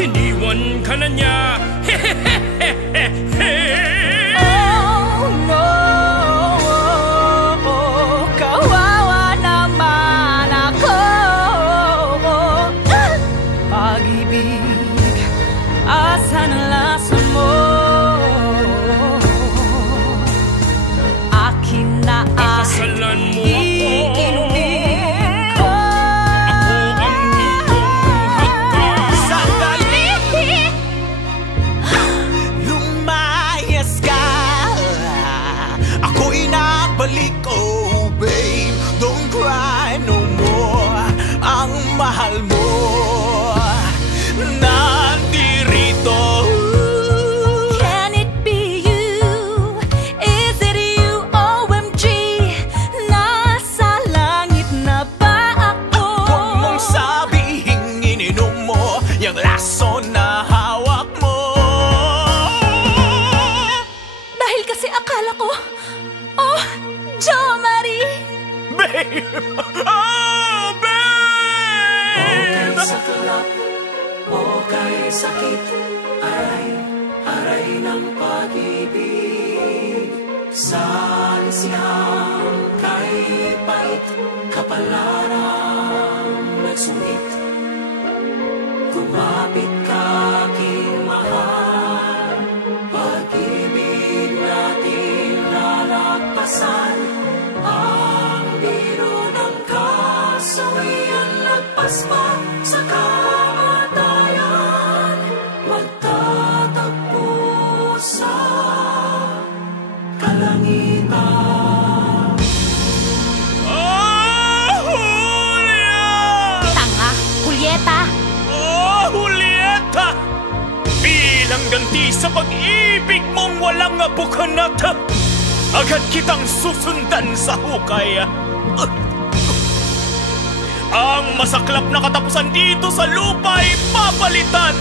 Iniwan ka na niya. Oh no, kawawa naman ako. Pag-ibig, asan ang lasa mo? Akin na Pakasalan mo ako. iinumin ko. Ako ang iyong hagdan. Sandali! Lumayas ka. Ako'y nagbalik, oh babe. Don't cry no more. Ang mahal mo nandirito. Can it be you? Is it you? OMG, nasa langit na ba ako? Huwag mong sabihing ininom mo yung laso na hawak mo. Dahil kasi akala ko, oh, Jo Marie. Babe! Oh, babe! Saklap o kay sakit, aray ng pag-ibig. Sa lisihang kay pait, kapalarang nagsungit. Kumapit ka aking mahal, pag-ibig natin lalagpasan. Ang biro ng kasawian lagpas pa sa kamatayan, magtatagpo sa kalangitan. Oh, Julia! Tanga, Julieta. Oh, Julieta! Bilang ganti sa pag-ibig mong walang abukanat, agad kitang susundan sa hukay. Ang masaklap na katapusan dito sa lupa'y papalitan.